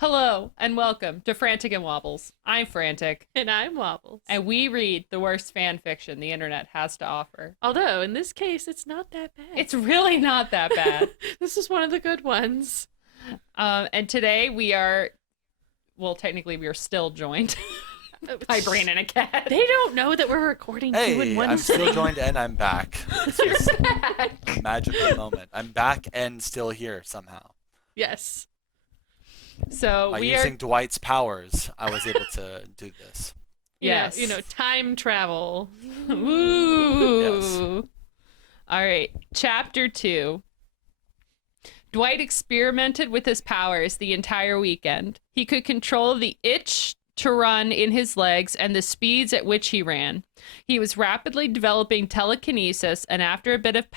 Hello and welcome to Frantic and Wobbles. I'm Frantic, And I'm Wobbles. and we read the worst fan fiction the internet has to offer. Although, in this case, it's not that bad. It's really not that bad. This is one of the good ones. And today technically we are still joined by Brain and a cat. They don't know that we're recording two in Hey, one I'm sitting. still joined and I'm back. This You're is back. a magical moment. I'm back and still here somehow. Yes. So By we using are Dwight's powers, I was able to do this. yes, You know, time travel. Ooh. All right, chapter 2. Dwight experimented with his powers the entire weekend. He could control the itch to run in his legs and the speeds at which he ran. He was rapidly developing telekinesis, and after a bit of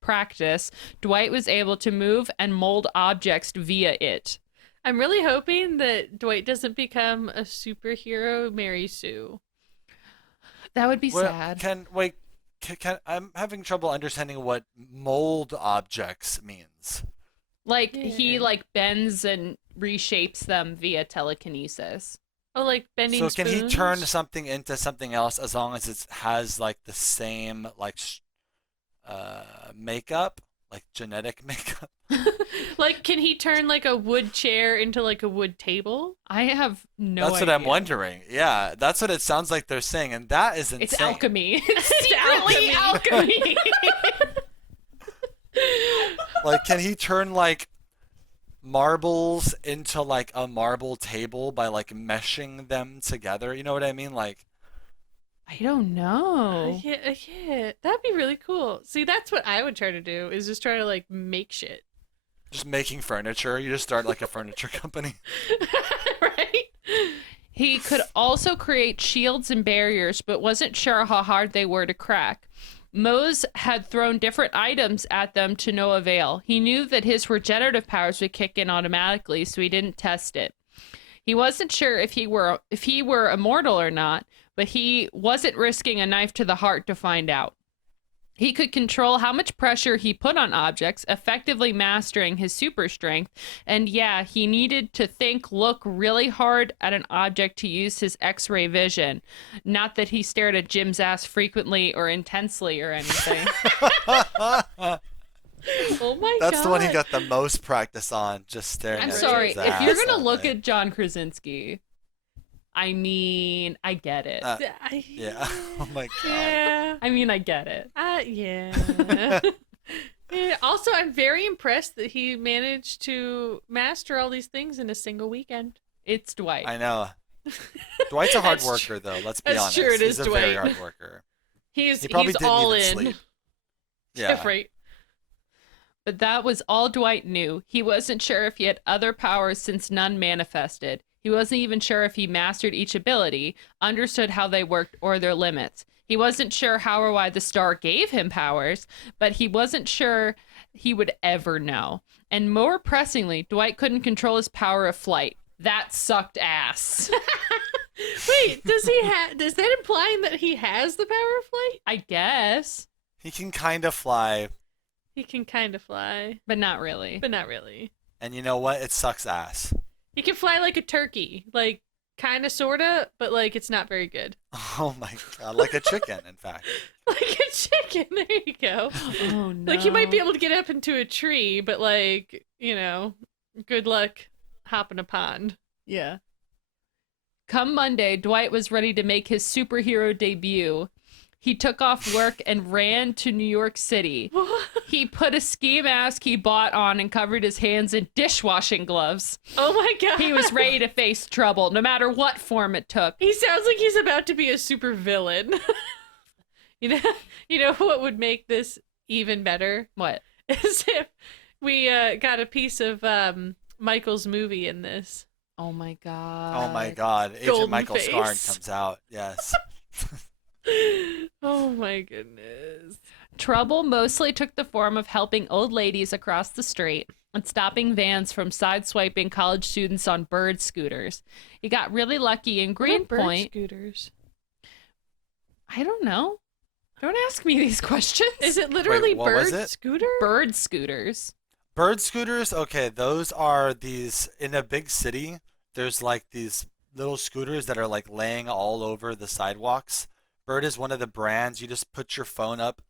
practice, Dwight was able to move and mold objects via it. I'm really hoping that Dwight doesn't become a superhero Mary Sue. That would be Well, sad. I'm having trouble understanding what mold objects means. Like Yeah. he bends and reshapes them via telekinesis. Oh, like bending So can he spoons? turn something into something else as long as it has like the same makeup, like genetic makeup? Like, can he turn like a wood chair into like a wood table? I have no That's what I'm idea. wondering. Yeah, that's what it sounds like they're saying, and that is insane. It's alchemy. It's It's secretly alchemy. Like, can he turn like marbles into like a marble table by like meshing them together? You know what I mean? Like, I don't know. Yeah, that'd be really cool. See, that's what I would try to do, is just try to like make shit. just making furniture. You just start like a furniture company. Right? He could also create shields and barriers, but wasn't sure how hard they were to crack. Mose had thrown different items at them to no avail. He knew that his regenerative powers would kick in automatically, so he didn't test it. He wasn't sure if he were immortal or not, but he wasn't risking a knife to the heart to find out. He could control how much pressure he put on objects, effectively mastering his super strength. And yeah, he needed to look really hard at an object to use his X-ray vision. Not that he stared at Jim's ass frequently or intensely or anything. Oh my god. That's the one he got the most practice on, just staring I'm at sorry, his if ass you're gonna all look day. at John Krasinski, I mean, I get it. Yeah. Oh my god. Yeah. I mean, I get it. Yeah. Yeah. Also, I'm very impressed that he managed to master all these things in a single weekend. It's Dwight. I know. Dwight's a hard That's worker, though. Let's be that's honest. true, it is He's a very Dwight. hard worker. He's He probably he's didn't all even in. sleep. Yeah. Right. But that was all Dwight knew. He wasn't sure if he had other powers since none manifested. He wasn't even sure if he mastered each ability, understood how they worked, or their limits. He wasn't sure how or why the star gave him powers, but he wasn't sure he would ever know. And more pressingly, Dwight couldn't control his power of flight. That sucked ass. Wait, does that implying that he has the power of flight? I guess, He can kind of fly, He can kind of fly, but not really. but not really. and you know what? It sucks ass. He can fly like a turkey, like kind of, sorta, but like it's not very good. Oh my god, like a chicken, in fact. Like a chicken. There you go. Oh no. Like you might be able to get up into a tree, but like, you know, good luck hopping a pond. Yeah. Come Monday, Dwight was ready to make his superhero debut. He took off work and ran to New York City. He put a ski mask he bought on and covered his hands in dishwashing gloves. Oh my god. He was ready to face trouble, no matter what form it took. He sounds like he's about to be a super villain. You know what would make this even better? What? Is if we got a piece of Michael's movie in this. Oh my god. Oh my god. Agent Golden Michael Scarn face. comes out. Yes. Oh my goodness. Trouble mostly took the form of helping old ladies across the street and stopping vans from sideswiping college students on bird scooters. He got really lucky in What are bird Greenpoint. scooters. I don't know. Don't ask me these questions. Is it literally what was bird it? scooter? bird scooters? Bird scooters, okay, those are these in a big city. There's like these little scooters that are like laying all over the sidewalks. Bird is one of the brands. You just put your phone up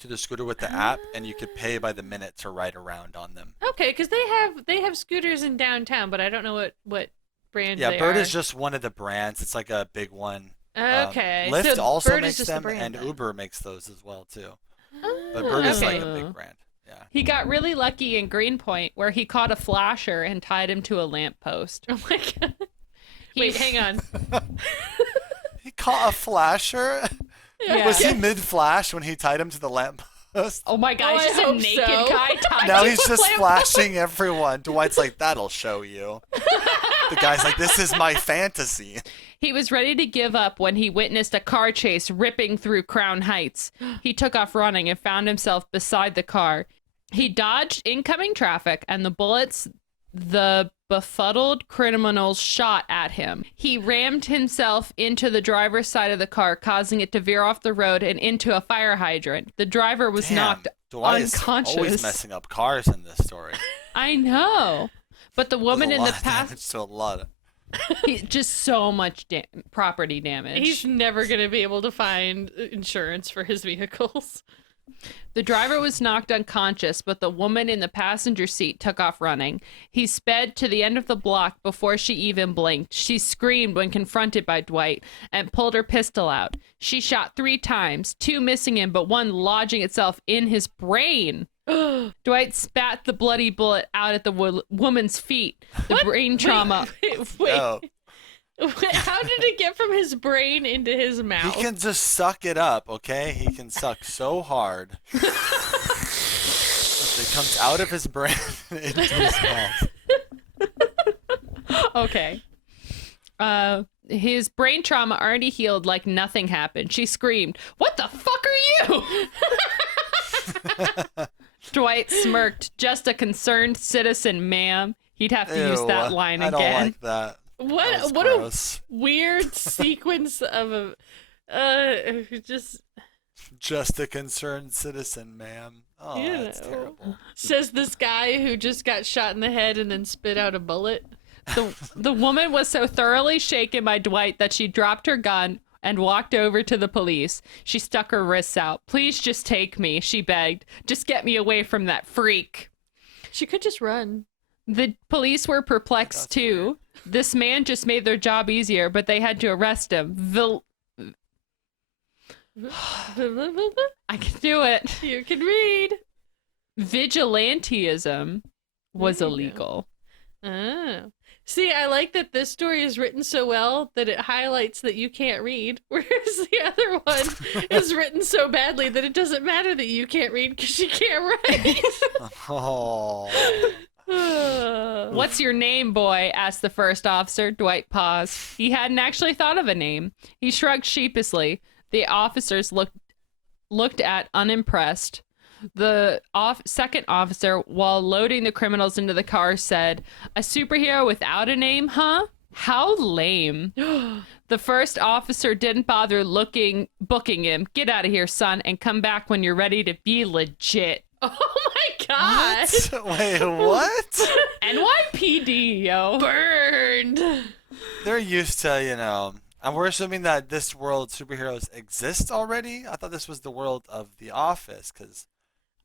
to the scooter with the app, and you could pay by the minute to ride around on them. Okay, because they have scooters in downtown, but I don't know what brand Yeah, they Bird are. is just one of the brands. It's like a big one. Okay. Lyft so also Bird is makes just the them, brand, and then. Uber makes those as well too. Oh, But Bird is like a okay. big brand. Yeah. He got really lucky in Greenpoint where he caught a flasher and tied him to a lamppost. Oh my god. Wait, hang on. He caught a flasher. Yeah. Was he mid-flash when he tied him to the lamppost? Oh my Oh, gosh, I just a hope naked so. guy tied Now to he's a just lamppost. flashing everyone. Dwight's like, that'll show you. The guy's like, this is my fantasy. He was ready to give up when he witnessed a car chase ripping through Crown Heights. He took off running and found himself beside the car. He dodged incoming traffic and the bullets the befuddled criminals shot at him. He rammed himself into the driver's side of the car, causing it to veer off the road and into a fire hydrant. The driver was Damn, knocked Dwight is unconscious. always messing up cars in this story. I know. But the woman There's in a the lot of past, damage to a lot of... just so much property damage. He's never gonna be able to find insurance for his vehicles. The driver was knocked unconscious, but the woman in the passenger seat took off running. He sped to the end of the block before she even blinked. She screamed when confronted by Dwight and pulled her pistol out. She shot 3 times, 2 missing him, but 1 lodging itself in his brain. Dwight spat the bloody bullet out at the woman's feet. The brain trauma. Wait. No. How did it get from his brain into his mouth? He can just suck it up, okay? He can suck so hard. It comes out of his brain into his mouth. Okay. His brain trauma already healed like nothing happened. She screamed, "What the fuck are you?" Dwight smirked, "Just a concerned citizen, ma'am." He'd have to use that line I again. don't like that. That was What gross. a weird sequence of just Just a concerned citizen, ma'am. Oh, you that's know, terrible. says this guy who just got shot in the head and then spit out a bullet. The woman was so thoroughly shaken by Dwight that she dropped her gun and walked over to the police. She stuck her wrists out. "Please just take me," she begged. "Just get me away from that freak." She could just run. The police were perplexed That's too. This man just made their job easier, but they had to arrest him. I can do it. You can read. Vigilantism was There you go. illegal. Oh. See, I like that this story is written so well that it highlights that you can't read, whereas the other one is written so badly that it doesn't matter that you can't read because you can't write. Oh. "What's your name, boy?" asked the first officer. Dwight paused. He hadn't actually thought of a name. He shrugged sheepishly. The officers looked at unimpressed. The second officer, while loading the criminals into the car, said, "A superhero without a name, huh? How lame." The first officer didn't bother booking him. "Get out of here, son, and come back when you're ready to be legit." Oh my god! What? Wait, what? NYPD, yo. Burned. They're used to, and we're assuming that this world superheroes exist already. I thought this was the world of The Office, because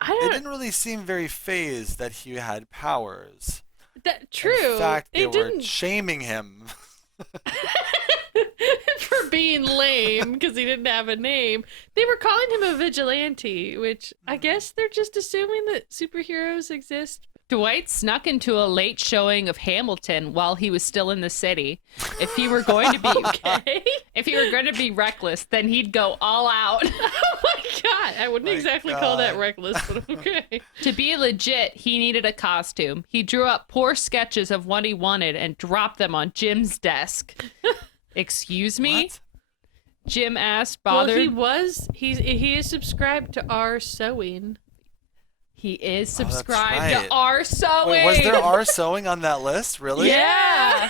I it don't. didn't really seem very phased that he had powers. That true. In fact, they it were didn't shaming him. for being lame because he didn't have a name. They were calling him a vigilante, which I guess they're just assuming that superheroes exist. Dwight snuck into a late showing of Hamilton while he was still in the city. If he were going to be Okay. if he were going to be reckless, then he'd go all out. Oh my god! I wouldn't My exactly call that God. reckless, but okay. To be legit, he needed a costume. He drew up poor sketches of what he wanted and dropped them on Jim's desk. "Excuse me?" What? Jim asked, Well, bothered. he is subscribed to our sewing. He is Oh, that's subscribed right. to our sewing. Wait, was there R sewing on that list? Really? Yeah.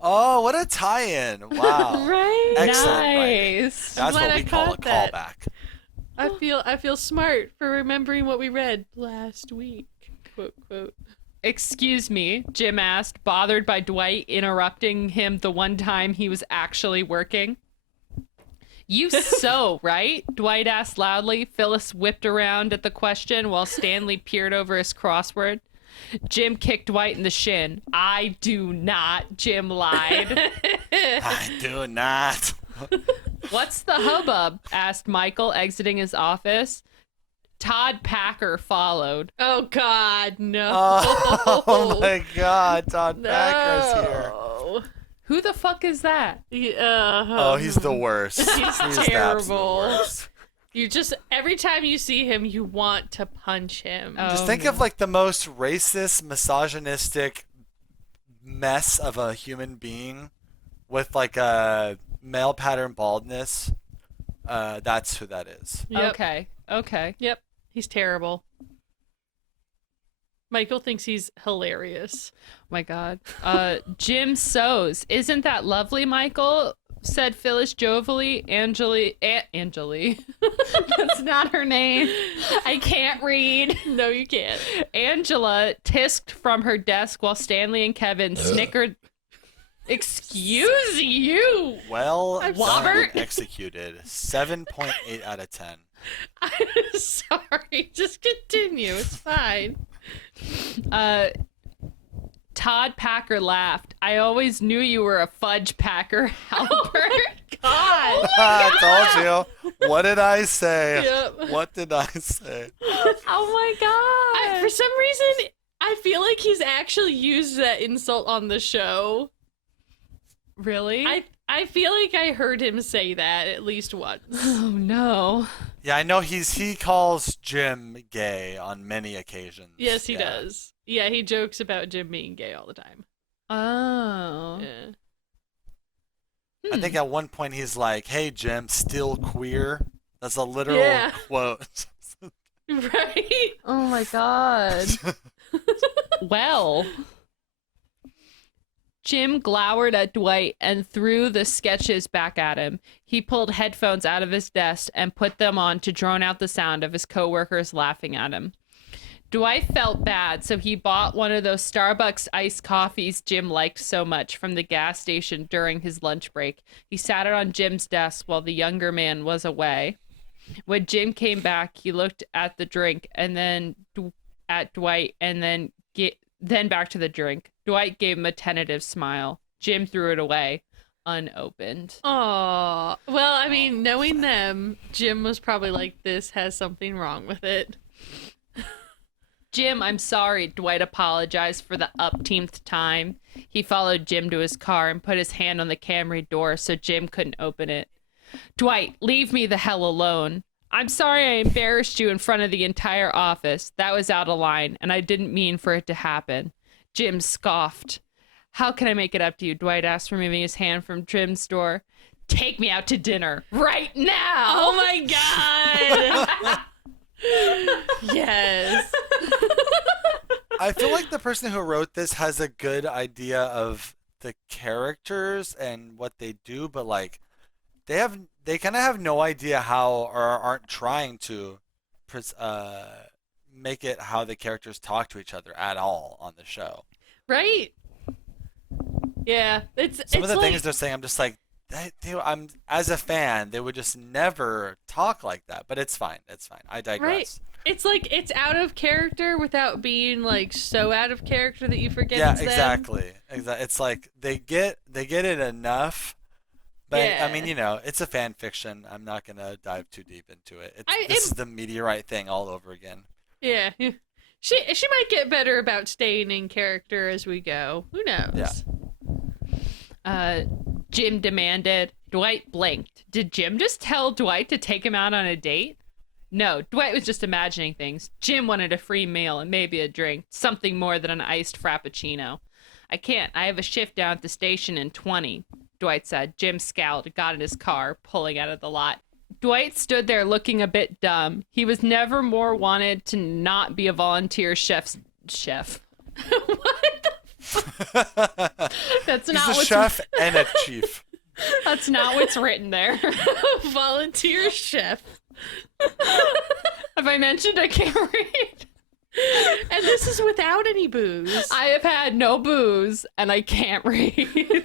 Oh, what a tie-in! Wow. Right? Excellent writing. Nice. That's glad what I we call a caught that. callback. I feel smart for remembering what we read last week. quote. Excuse me, Jim asked, bothered by Dwight interrupting him the one time he was actually working. You sew, right? Dwight asked loudly. Phyllis whipped around at the question while Stanley peered over his crossword. Jim kicked Dwight in the shin. I do not, Jim lied. I do not. What's the hubbub? Asked Michael, exiting his office. Todd Packer followed. Oh God, no. Oh my God, Todd Packer's here. No. Who the fuck is that? Oh, he's the worst. He's the terrible. absolute worst. You just, every time you see him, you want to punch him. Oh. Just think of like the most racist, misogynistic mess of a human being with like a male pattern baldness. That's who that is. Yep. Okay. Yep. He's terrible. Michael thinks he's hilarious. My God. Jim sews. Isn't that lovely, Michael? Said Phyllis jovially. Angeli. That's not her name. I can't read. No, you can't. Angela tisked from her desk while Stanley and Kevin snickered. Excuse you. Well I'm done sorry. and executed. 7.8 out of 10. I'm sorry. Just continue. It's fine. Todd Packer laughed. I always knew you were a fudge packer, Albert. God. I told you. What did I say? Yep. What did I say? Oh my God. For some reason, I feel like he's actually used that insult on the show. Really? I feel like I heard him say that at least once. Oh no. Yeah, I know he calls Jim gay on many occasions. Yes, he Yeah. does. Yeah, he jokes about Jim being gay all the time. Oh. Yeah. I think at one point he's like, "Hey Jim, still queer." That's a literal Yeah. quote. Right? Oh my God. Well. Jim glowered at Dwight and threw the sketches back at him. He pulled headphones out of his desk and put them on to drown out the sound of his coworkers laughing at him. Dwight felt bad, so he bought one of those Starbucks iced coffees Jim liked so much from the gas station during his lunch break. He sat it on Jim's desk while the younger man was away. When Jim came back, he looked at the drink and then at Dwight and then back to the drink. Dwight gave him a tentative smile. Jim threw it away, unopened. Aw. Well, I mean, knowing them, Jim was probably like, this has something wrong with it. Jim, I'm sorry, Dwight apologized for the upteenth time. He followed Jim to his car and put his hand on the Camry door so Jim couldn't open it. Dwight, leave me the hell alone. I'm sorry I embarrassed you in front of the entire office. That was out of line, and I didn't mean for it to happen. Jim scoffed. How can I make it up to you? Dwight asked, removing his hand from Jim's door. Take me out to dinner right now. Oh my God. Yes. I feel like the person who wrote this has a good idea of the characters and what they do, but like they kind of have no idea how or aren't trying to make it how the characters talk to each other at all on the show. Right? Yeah. Some of the like, things they're saying, I'm just like, I'm as a fan, they would just never talk like that. But it's fine. It's fine. I digress. Right. It's like it's out of character without being like so out of character that you forget Yeah, it's them. exactly. It's like they get it enough. But Yeah. I mean, it's a fan fiction. I'm not gonna dive too deep into it. It- is the meteorite thing all over again. Yeah. She might get better about staying in character as we go. Who knows? Yeah. Jim demanded. Dwight blinked. Did Jim just tell Dwight to take him out on a date? No, Dwight was just imagining things. Jim wanted a free meal and maybe a drink, something more than an iced frappuccino. I can't. I have a shift down at the station in 20, Dwight said. Jim scowled and got in his car, pulling out of the lot. Dwight stood there looking a bit dumb. He was never more wanted to not be a volunteer chef. What? That's He's not a what's chef and a chief. That's not what's written there. Volunteer chef. Have I mentioned I can't read? And this is without any booze. I have had no booze and I can't read.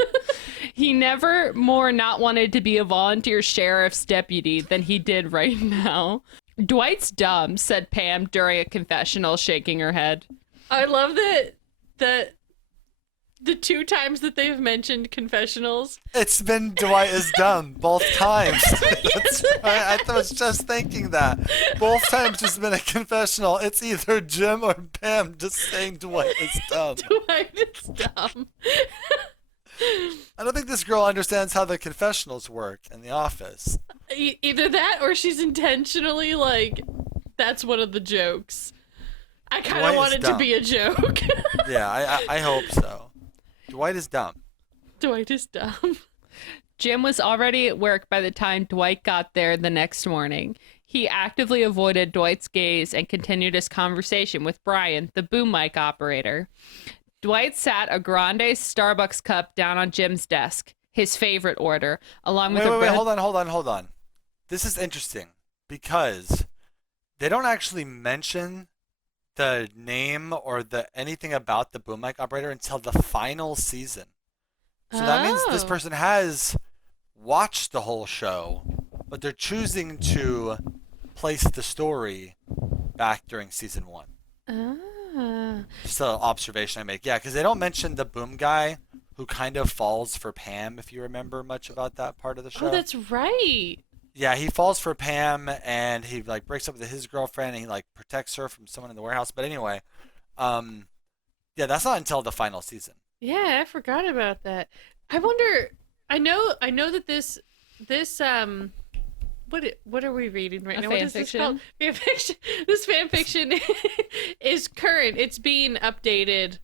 He never more not wanted to be a volunteer sheriff's deputy than he did right now. Dwight's dumb, said Pam during a confessional, shaking her head. I love that the 2 times that they've mentioned confessionals. It's been Dwight is dumb both times. That's right. I was just thinking that. Both times it's been a confessional. It's either Jim or Pam just saying Dwight is dumb. Dwight is dumb. I don't think this girl understands how the confessionals work in the office. Either that or she's intentionally like, that's one of the jokes. I kind of Dwight is want it to dumb. be a joke. Yeah, I hope so. Dwight is dumb. Dwight is dumb. Jim was already at work by the time Dwight got there the next morning. He actively avoided Dwight's gaze and continued his conversation with Brian, the boom mic operator. Dwight sat a grande Starbucks cup down on Jim's desk, his favorite order, along with Wait, hold on. This is interesting because they don't actually mention the name or the anything about the boom mic operator until the final season. So that means this Oh. person has watched the whole show, but they're choosing to place the story back during season 1. Ah. Just an observation I make. Yeah, because they don't mention the boom guy who kind of falls for Pam, if you remember much about that part of the show. Oh, that's right. Yeah, he falls for Pam and he like breaks up with his girlfriend and he like protects her from someone in the warehouse. But anyway, yeah, that's not until the final season. Yeah, I forgot about that. I wonder. I know that this what are we reading right A now? fan What is fiction? this called? Fanfiction. This fan fiction is current. It's being updated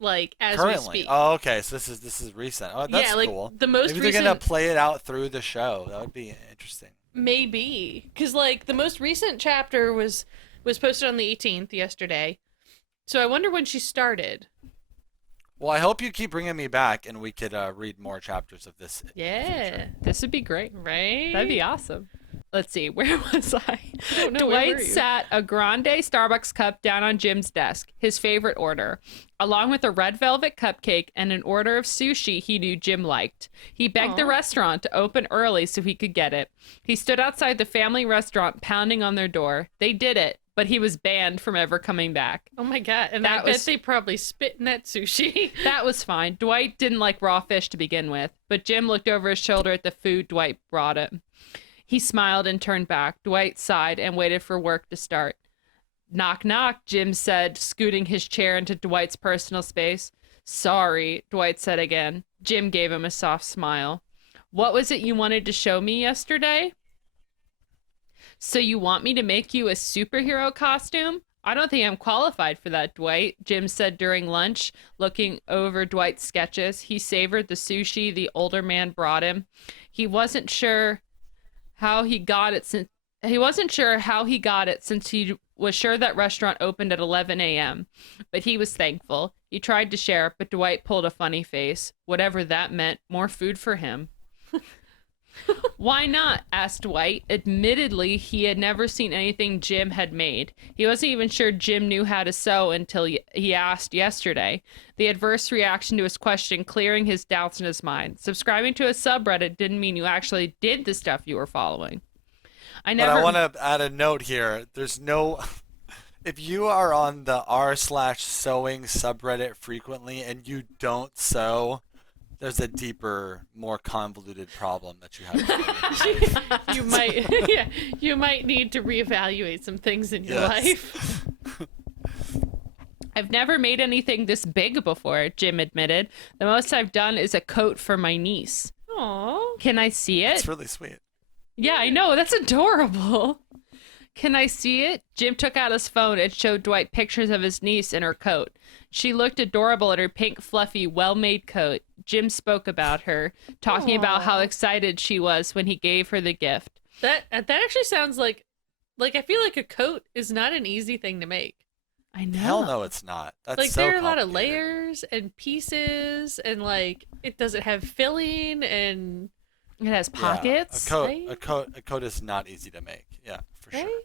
like as we Currently. speak. Oh, okay. So this is recent. Oh, that's yeah, like cool. the most Maybe recent. they're gonna play it out through the show. That would be interesting. Maybe because like the most recent chapter was posted on the 18th yesterday. So I wonder when she started. Well, I hope you keep bringing me back and we could read more chapters of this. Yeah. This would be great. Right. That'd be awesome. Let's see, where was I? don't know, where Dwight were you? sat a grande Starbucks cup down on Jim's desk, his favorite order, along with a red velvet cupcake and an order of sushi he knew Jim liked. He begged the Aw. restaurant to open early so he could get it. He stood outside the family restaurant pounding on their door. They did it, but he was banned from ever coming back. Oh my god! And That I bet was- they probably spit in that sushi. That was fine. Dwight didn't like raw fish to begin with, but Jim looked over his shoulder at the food Dwight brought him. He smiled and turned back. Dwight sighed and waited for work to start. Knock, knock, Jim said, scooting his chair into Dwight's personal space. Sorry, Dwight said again. Jim gave him a soft smile. What was it you wanted to show me yesterday? So you want me to make you a superhero costume? I don't think I'm qualified for that, Dwight, Jim said during lunch, looking over Dwight's sketches. He savored the sushi the older man brought him. He wasn't sure how he got it since he was sure that restaurant opened at 11 a.m. But he was thankful. He tried to share, but Dwight pulled a funny face. Whatever that meant, more food for him. Why not? Asked Dwight. Admittedly, he had never seen anything Jim had made. He wasn't even sure Jim knew how to sew until he asked yesterday. The adverse reaction to his question clearing his doubts in his mind. Subscribing to a subreddit didn't mean you actually did the stuff you were following. But I want to add a note here. There's no. If you are on the r/sewing subreddit frequently and you don't sew, there's a deeper, more convoluted problem that you have. You might, yeah, you might need to reevaluate some things in your Yes. life. I've never made anything this big before, Jim admitted. The most I've done is a coat for my niece. Aww. Can I see it? It's really sweet. Yeah, I know. That's adorable. Can I see it? Jim took out his phone and showed Dwight pictures of his niece in her coat. She looked adorable in her pink, fluffy, well-made coat. Jim spoke about her, talking about how Aw. excited she was when he gave her the gift. That actually sounds like I feel like a coat is not an easy thing to make. I know. Hell no, it's not. That's Like so there are a lot of complicated. layers and pieces, and like it doesn't have filling and It has Yeah, pockets. a coat, right? a coat is not easy to make. Yeah, for sure. right.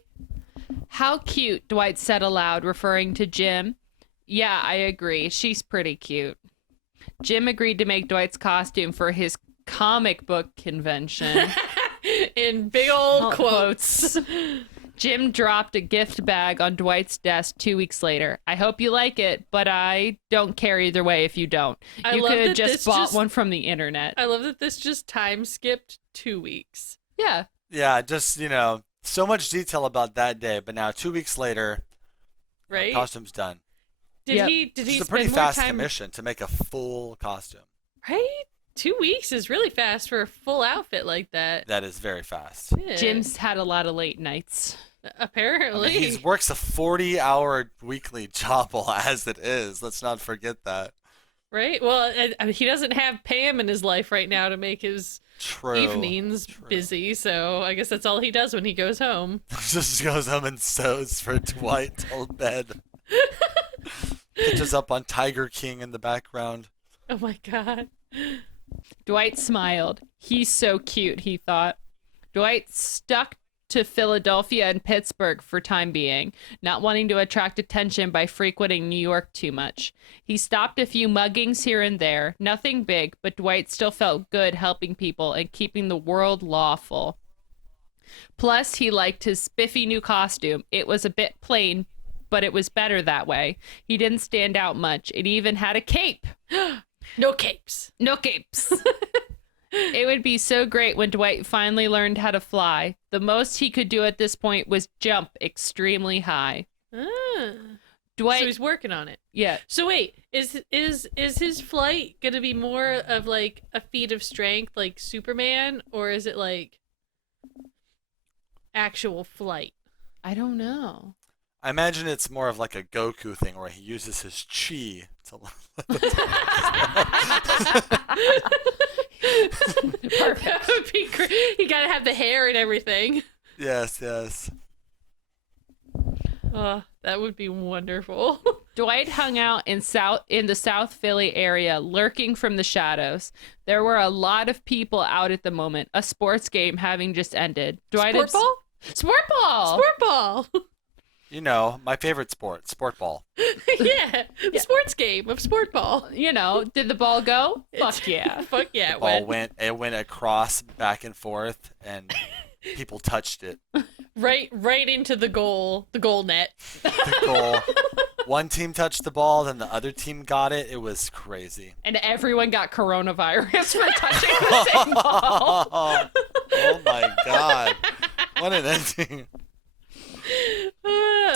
How cute, Dwight said aloud, referring to Jim. Yeah, I agree. She's pretty cute. Jim agreed to make Dwight's costume for his comic book convention. In big old quotes. Jim dropped a gift bag on Dwight's desk 2 weeks later. I hope you like it, but I don't care either way if you don't. You could have just bought one from the internet. I love that this just time skipped 2 weeks. Yeah. Yeah, just, so much detail about that day, but now 2 weeks later, Right? costume's done. Did he It's a spend pretty more fast time? commission to make a full costume. Right? 2 weeks is really fast for a full outfit like that. That is very fast. Yeah. Jim's had a lot of late nights. Apparently. He works a 40-hour weekly job as it is. Let's not forget that. Right? Well, he doesn't have Pam in his life right now to make his True. evenings busy, so I guess that's all he does when he goes home. Just goes home and sews for Dwight till bed. Catches up on Tiger King in the background. Oh my god. Dwight smiled. He's so cute, he thought. Dwight stuck to Philadelphia and Pittsburgh for time being, not wanting to attract attention by frequenting New York too much. He stopped a few muggings here and there, nothing big, but Dwight still felt good helping people and keeping the world lawful. Plus, he liked his spiffy new costume. It was a bit plain, but it was better that way. He didn't stand out much. It even had a cape. No capes. No capes. It would be so great when Dwight finally learned how to fly. The most he could do at this point was jump extremely high. Ah. Dwight, So he's working on it. yeah, So wait, is his flight gonna be more of like a feat of strength like Superman, or is it like actual flight? I don't know. I imagine it's more of like a Goku thing where he uses his chi to. That would be great. You gotta have the hair and everything. Yes, yes. Oh, that would be wonderful. Dwight hung out in the South Philly area, lurking from the shadows. There were a lot of people out at the moment, a sports game having just ended. Sport ball? Sport ball! Sport ball. My favorite sport ball. Yeah, the sports game of sport ball. Did the ball go? Fuck yeah. Fuck yeah, The ball went across back and forth, and people touched it. right into the goal net. The goal. One team touched the ball, then the other team got it. It was crazy. And everyone got coronavirus for touching the same ball. Oh my god. What an ending.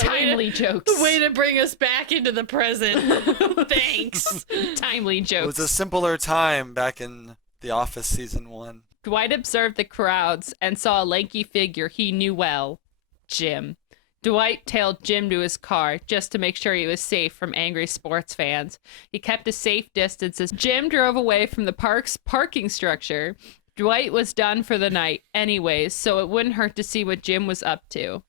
Timely jokes. Way to bring us back into the present. Thanks. Timely It jokes. was a simpler time back in The Office season 1. Dwight observed the crowds and saw a lanky figure he knew well, Jim. Dwight tailed Jim to his car just to make sure he was safe from angry sports fans. He kept a safe distance as Jim drove away from the park's parking structure. Dwight was done for the night anyways, so it wouldn't hurt to see what Jim was up to.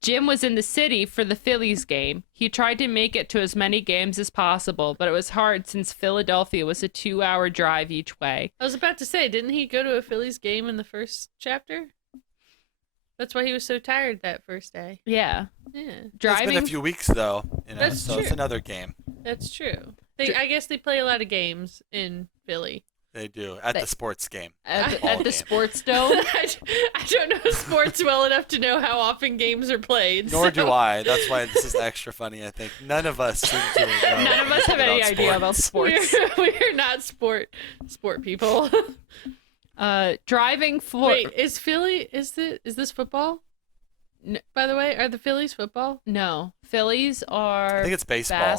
Jim was in the city for the Phillies game. He tried to make it to as many games as possible, but it was hard since Philadelphia was a 2-hour drive each way. I was about to say, didn't he go to a Phillies game in the first chapter? That's why he was so tired that first day. Yeah. Yeah, It's Driving. been a few weeks though, That's so true. it's another game. that's true. I guess they play a lot of games in Philly. They do at the sports game. At Ball the game. sports dome. I don't know sports well enough to know how often games are played. Nor so- do I. That's why this is extra funny. I think none of us seem to know None of us have any anything idea about sports. We're not sport people. Driving for. Wait, is this football? By the way, are the Phillies football? No. Phillies are. I think it's baseball.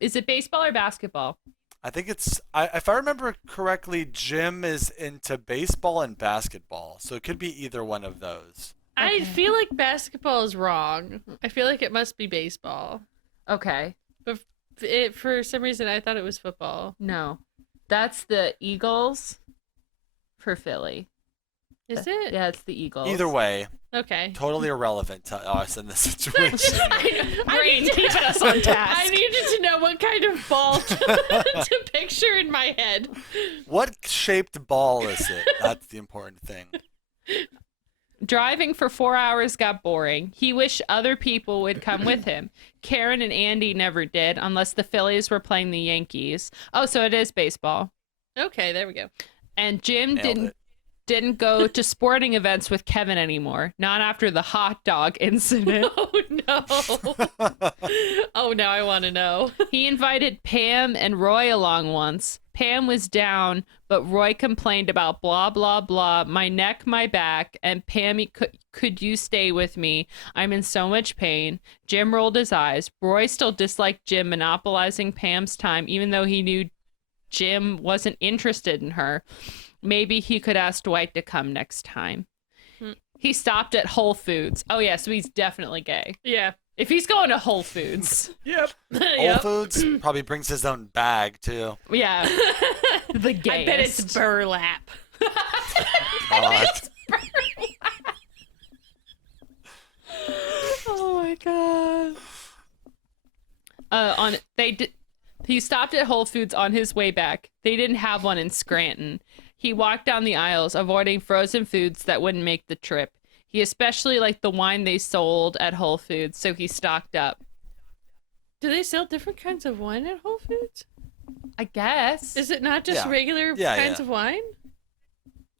Is it baseball or basketball? I think it's. If I remember correctly, Jim is into baseball and basketball, so it could be either one of those. I Okay. feel like basketball is wrong. I feel like it must be baseball. Okay. But for some reason, I thought it was football. No. That's the Eagles for Philly. Is it? Yeah, it's the Eagles. Either way, Okay. totally irrelevant to us in this situation. Brain keeping us on task. I needed to know what kind of ball to picture in my head. What shaped ball is it? That's the important thing. Driving for 4 hours got boring. He wished other people would come with him. Karen and Andy never did, unless the Phillies were playing the Yankees. Oh, so it is baseball. Okay, there we go. And Jim Nailed it. didn't go to sporting events with Kevin anymore. Not after the hot dog incident. Oh no. Oh, now I want to know. He invited Pam and Roy along once. Pam was down, but Roy complained about blah, blah, blah, my neck, my back, and Pammy, could you stay with me? I'm in so much pain. Jim rolled his eyes. Roy still disliked Jim monopolizing Pam's time, even though he knew Jim wasn't interested in her. Maybe he could ask Dwight to come next time. He stopped at Whole Foods. Oh, yeah, so he's definitely gay. Yeah. If he's going to Whole Foods. Yep. Whole Foods probably brings his own bag too. Yeah. The gayest. I bet it's burlap. God. Oh my god. He stopped at Whole Foods on his way back. They didn't have one in Scranton. He walked down the aisles, avoiding frozen foods that wouldn't make the trip. He especially liked the wine they sold at Whole Foods, so he stocked up. Do they sell different kinds of wine at Whole Foods? I guess. Is it not just Yeah. regular Yeah, kinds yeah. of wine?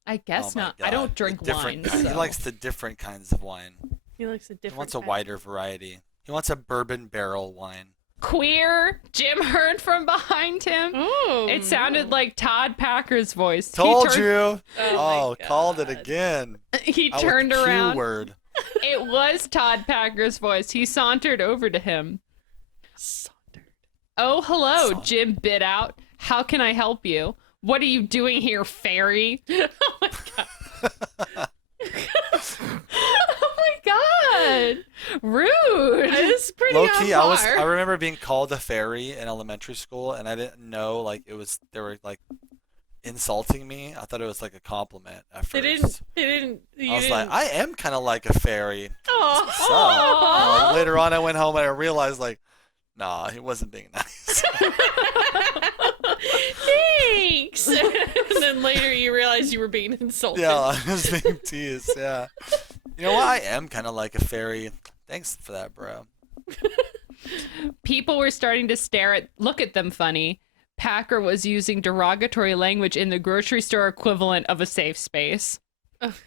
I guess Oh my not. I God. don't drink The different wine. kind. He So. likes the different kinds of wine. He likes a different He wants a kind. wider variety. He wants a bourbon barrel wine. Queer. Jim heard from behind him. Oh, It sounded like Todd Packer's voice. Told he you. Oh my Called it God. again. He Out with turned the Q around. word. It was Todd Packer's voice. He sauntered over to him. Sauntered. Oh, hello, Sauntered. Jim bit out. How can I help you? What are you doing here, fairy? Oh my god. Oh my god. Rude. It's pretty Low on key, par. I remember being called a fairy in elementary school, and I didn't know like they were like insulting me. I thought it was like a compliment at first. They didn't. I was like, I am kind of like a fairy. Oh, What's up? And, like, later on, I went home and I realized like, nah, he wasn't being nice. thanks. And then later you realize you were being insulted. Yeah, I was being teased. Yeah. You know what? I am kind of like a fairy. Thanks for that, bro. People were starting to look at them funny. Packer was using derogatory language in the grocery store equivalent of a safe space.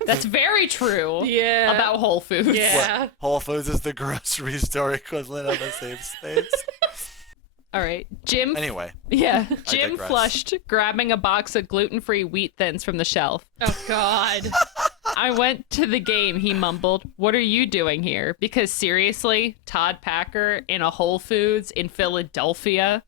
That's very true Yeah. about Whole Foods. Yeah. What? Whole Foods is the grocery store equivalent of a safe space. All right. Jim. Anyway, Yeah. Jim digress. flushed, grabbing a box of gluten-free wheat thins from the shelf. Oh god. I went to the game, he mumbled. What are you doing here? Because seriously, Todd Packer in a Whole Foods in Philadelphia?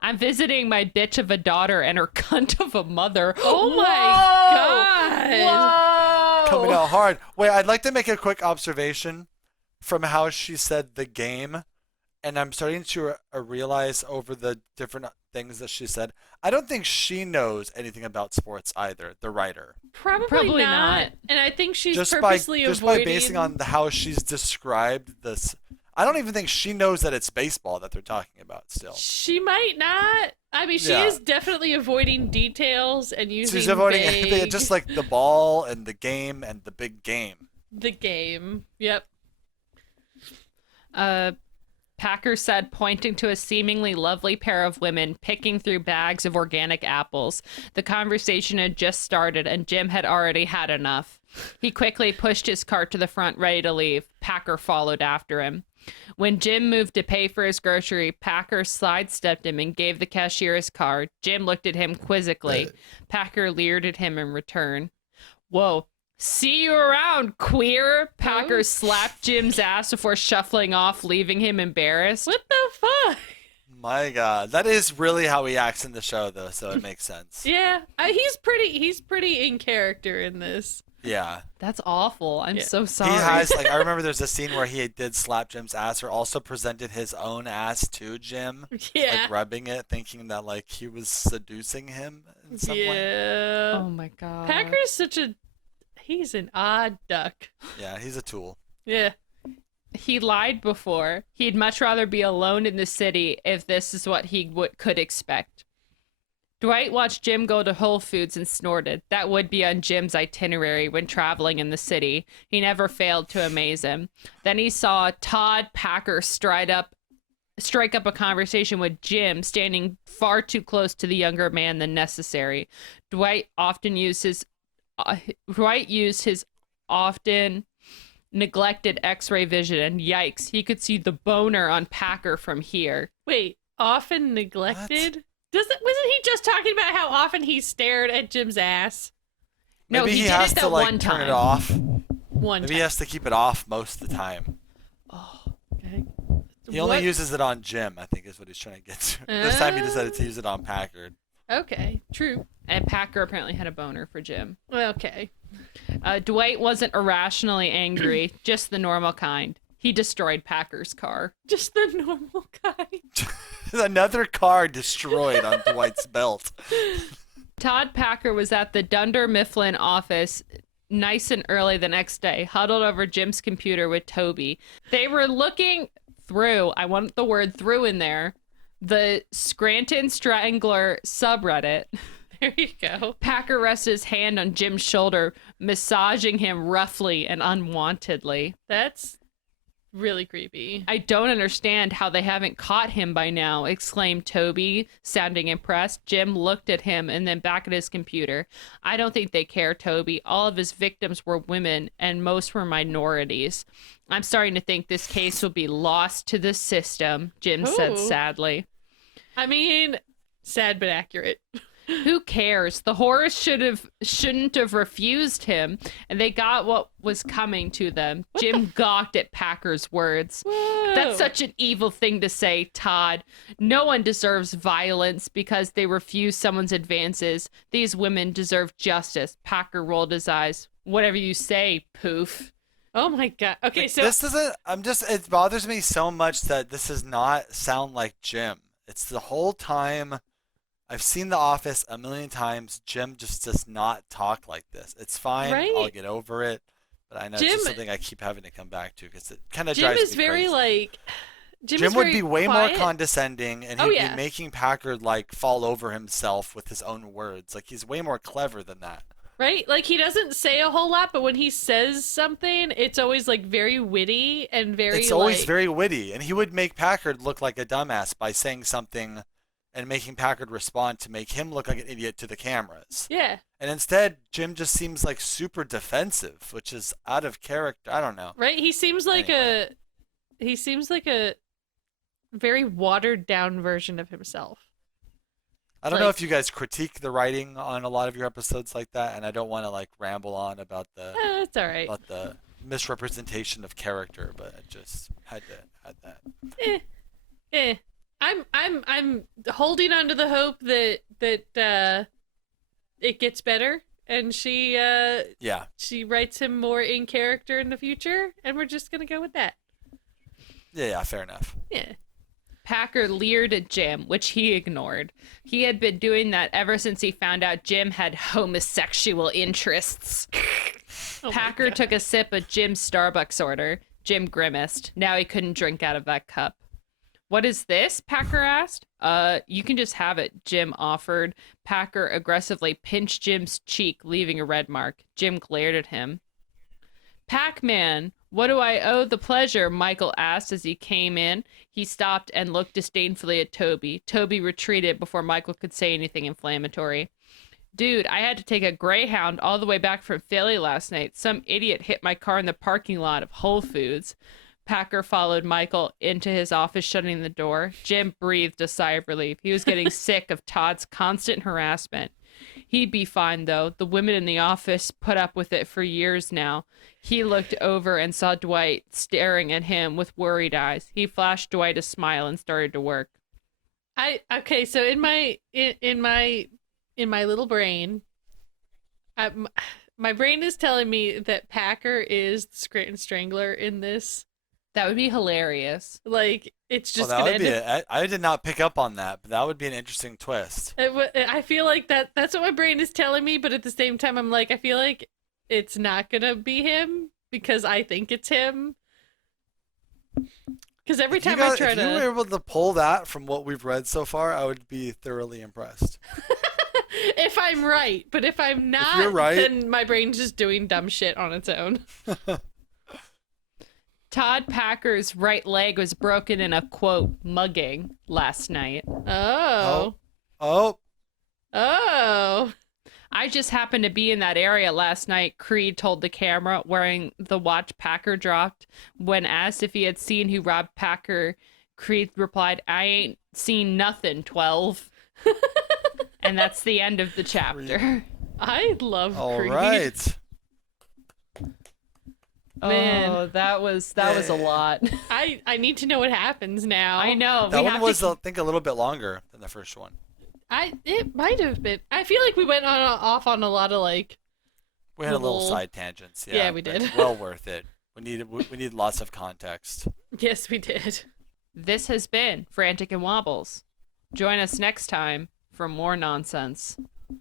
I'm visiting my bitch of a daughter and her cunt of a mother. Oh my god. Whoa! coming out hard. Wait, I'd like to make a quick observation from how she said the game, and I'm starting to realize over the different things that she said. I don't think she knows anything about sports either. The writer, Probably not. not. And I think she's just purposely by avoiding. basing on how she's described this, I don't even think she knows that it's baseball that they're talking about. Still, She might not. I mean, she Yeah. is definitely avoiding details and using she's avoiding vague- anything, just like the ball and the game and the big game. the game. Yep. Packer said, pointing to a seemingly lovely pair of women picking through bags of organic apples. The conversation had just started, and Jim had already had enough. He quickly pushed his cart to the front, ready to leave. Packer followed after him. When Jim moved to pay for his grocery, Packer sidestepped him and gave the cashier his card. Jim looked at him quizzically. Packer leered at him in return. Whoa. See you around, queer! Packer slapped Jim's ass before shuffling off, leaving him embarrassed. What the fuck? My God, that is really how he acts in the show, though, so it makes sense. Yeah, he's pretty in character in this. Yeah. That's awful. I'm Yeah. so sorry. He has, like, I remember there's a scene where he did slap Jim's ass, or also presented his own ass to Jim, Yeah. like rubbing it, thinking that, like, he was seducing him in some way. Yeah. Oh my god. Packer's he's an odd duck. Yeah, he's a tool. Yeah. He lied before. He'd much rather be alone in the city if this is what he could expect. Dwight watched Jim go to Whole Foods and snorted. That would be on Jim's itinerary when traveling in the city. He never failed to amaze him. Then he saw Todd Packer strike up a conversation with Jim, standing far too close to the younger man than necessary. Dwight used his often neglected X-ray vision, and yikes, he could see the boner on Packer from here. Wait, often neglected? Wasn't he just talking about how often he stared at Jim's ass? No, Maybe he he did has it that to like one turn time. it off. One Maybe time. he has to keep it off most of the time. Oh, okay. He only What? uses it on Jim, I think is what he's trying to get to. This time he decided to use it on Packard. Okay, true. And Packer apparently had a boner for Jim. Okay. Dwight wasn't irrationally angry, just the normal kind. He destroyed Packer's car. Just the normal kind. Another car destroyed on Dwight's belt. Todd Packer was at the Dunder Mifflin office nice and early the next day, huddled over Jim's computer with Toby. They were looking through, I want the word through in there, the Scranton Strangler subreddit. There you go. Packer rested his hand on Jim's shoulder, massaging him roughly and unwantedly. That's really creepy. I don't understand how they haven't caught him by now, exclaimed Toby, sounding impressed. Jim looked at him and then back at his computer. I don't think they care, Toby. All of his victims were women, and most were minorities. I'm starting to think this case will be lost to the system, Jim said Ooh. sadly. I mean, sad but accurate. Who cares? The horrors shouldn't have refused him, and they got what was coming to them. Jim gawked at Packer's words. Whoa. That's such an evil thing to say, Todd. No one deserves violence because they refuse someone's advances. These women deserve justice. Packer rolled his eyes. Whatever you say, poof. Oh my god. Okay, Like, so this doesn't. It bothers me so much that this does not sound like Jim. It's the whole time. I've seen The Office a million times. Jim just does not talk like this. It's fine. Right? I'll get over it. But I know it's Jim- just something I keep having to come back to because it kind of Jim drives is me very crazy. like Jim is would very be way quiet. more condescending, and Oh, he'd yeah. be making Packard like fall over himself with his own words. Like he's way more clever than that. Right? Like he doesn't say a whole lot, but when he says something, it's always like very witty and very It's always like, very witty, and he would make Packard look like a dumbass by saying something and making Packard respond to make him look like an idiot to the cameras. yeah. And instead, Jim just seems like super defensive, which is out of character. I don't know. Right? He seems like a very watered down version of himself. I don't know Like- if you guys critique the writing on a lot of your episodes like that, and I don't want to like ramble on about It's all right. the misrepresentation of character, but I just had to add that. I'm holding on to the hope that it gets better and she writes him more in character in the future, and we're just gonna go with that. Yeah, fair enough. Yeah. Packer leered at Jim, which he ignored. He had been doing that ever since he found out Jim had homosexual interests. Oh my Packer God. took a sip of Jim's Starbucks order. Jim grimaced. Now he couldn't drink out of that cup. What is this? Packer asked. You can just have it, Jim offered. Packer aggressively pinched Jim's cheek, leaving a red mark. Jim glared at him. Pac-Man, what do I owe the pleasure? Michael asked as he came in. He stopped and looked disdainfully at Toby. Toby retreated before Michael could say anything inflammatory. Dude, I had to take a Greyhound all the way back from Philly last night. Some idiot hit my car in the parking lot of Whole Foods. Packer followed Michael into his office, shutting the door. Jim breathed a sigh of relief. He was getting sick of Todd's constant harassment. He'd be fine, though. The women in the office put up with it for years now. He looked over and saw Dwight staring at him with worried eyes. He flashed Dwight a smile and started to work. Okay, so in my little brain, my brain is telling me that Packer is the Scranton Strangler in this. That would be hilarious. Like, it's just Well, that gonna would be end up. I did not pick up on that, but that would be an interesting twist. I feel like that's what my brain is telling me, but at the same time, I'm like, I feel like it's not gonna be him because I think it's him. Because every time I try if you were to, able to pull that from what we've read so far, I would be thoroughly impressed. If I'm right, but if I'm not, you're right- then my brain's just doing dumb shit on its own. Todd Packer's right leg was broken in a, quote, mugging last night. Oh. Oh, Oh. I just happened to be in that area last night, Creed told the camera, wearing the watch Packer dropped. When asked if he had seen who robbed Packer, Creed replied, I ain't seen nothing, 12. And that's the end of the chapter. I love all Creed. right. Man. Oh, that was a lot. I need to know what happens now. I know. That we one have was, to... I think, a little bit longer than the first one. It might have been. I feel like we went off on a lot of like. We had a little Cool. side tangents. Yeah, Yeah, we but did. Well worth it. We need lots of context. Yes, we did. This has been Frantic and Wobbles. Join us next time for more nonsense.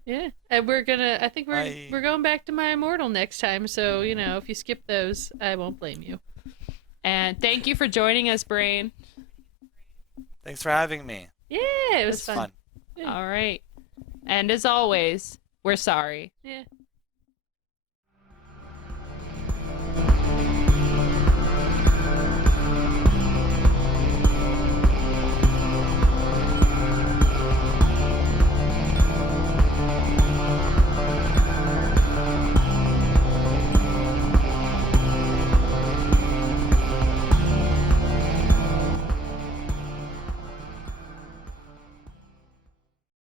Yeah, and I think Bye. we're going back to My Immortal next time. So if you skip those, I won't blame you. And thank you for joining us, Brain. Thanks for having me. Yeah, it was It's fun. fun. Yeah. All right. And as always, we're sorry. Yeah.